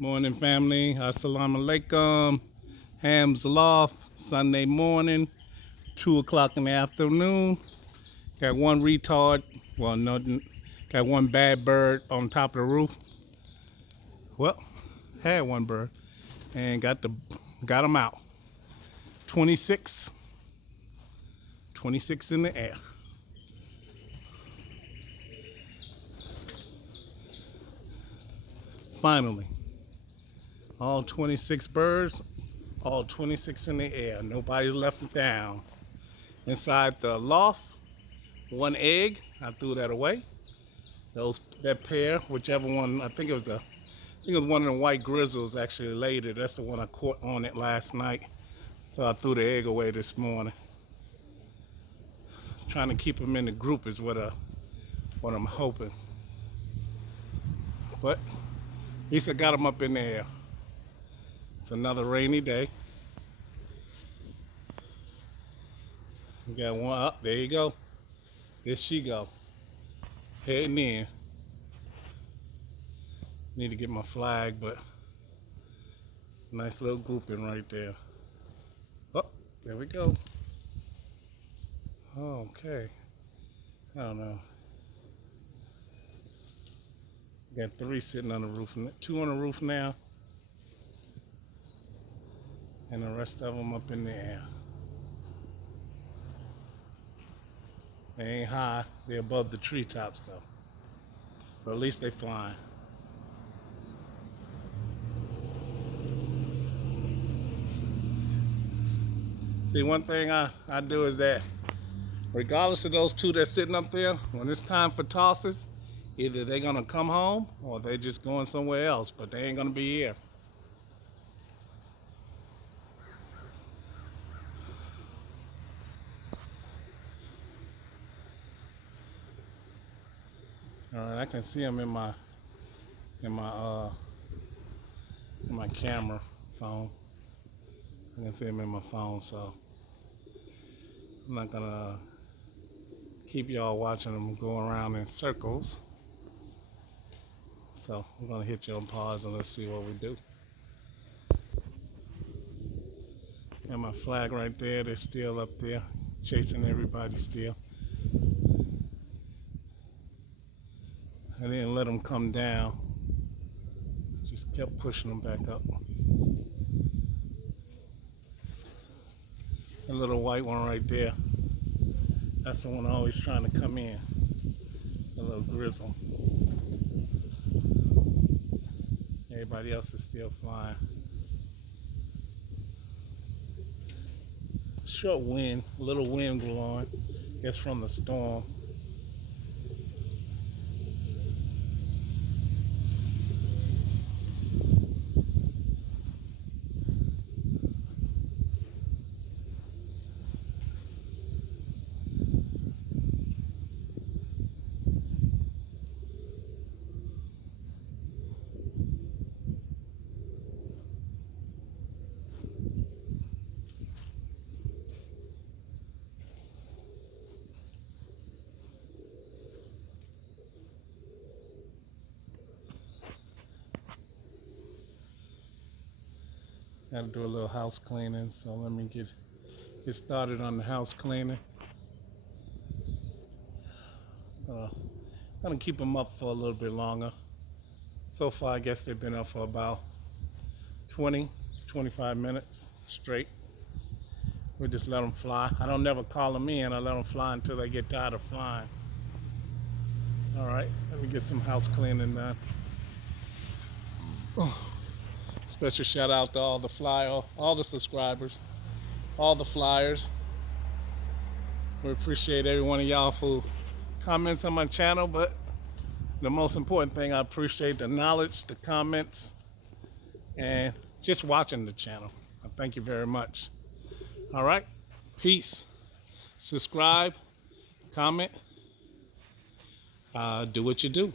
Morning, family. Assalamu alaikum. Ham's Loft, Sunday morning, 2 o'clock in the afternoon. Got one retard, well, nothing. Got one bad bird on top of the roof. Well, had one bird and got him out. 26 in the air. Finally, all 26 birds, all 26 in the air. Nobody's left down. Inside the loft, one egg. I threw that away. That pair, whichever one, I think it was one of the white grizzles actually laid it. That's the one I caught on it last night. So I threw the egg away this morning. Trying to keep them in the group is what I'm hoping. But at least I got them up in the air. It's another rainy day. We got one up. There you go. There she go. Heading in. Need to get my flag, but nice little grouping right there. Oh, there we go. Okay. I don't know. Got 3 sitting on the roof, 2 on the roof now, and the rest of them up in the air. They ain't high. They're above the treetops though. But at least they flying. See, one thing I do is that regardless of those 2 that's sitting up there, when it's time for tosses, either they're gonna come home or they're just going somewhere else, but they ain't gonna be here. All right, I can see them in my camera phone. I can see them in my phone, so I'm not gonna keep y'all watching them go around in circles. So I'm gonna hit you on pause and let's see what we do. And my flag right there, they're still up there, chasing everybody still. I didn't let them come down, just kept pushing them back up. The little white one right there, that's the one always trying to come in, the little grizzle. Everybody else is still flying. Short wind, a little wind blowing, guess from the storm. Got to do a little house cleaning, so let me get started on the house cleaning. Gonna keep them up for a little bit longer. So far, I guess they've been up for about 25 minutes straight. We just let them fly. I don't never call them in. I let them fly until they get tired of flying. All right, let me get some house cleaning done. Special shout out to all the subscribers, all the flyers. We appreciate every one of y'all who comments on my channel, but the most important thing, I appreciate the knowledge, the comments, and just watching the channel. I thank you very much. All right, peace. Subscribe, comment, do what you do.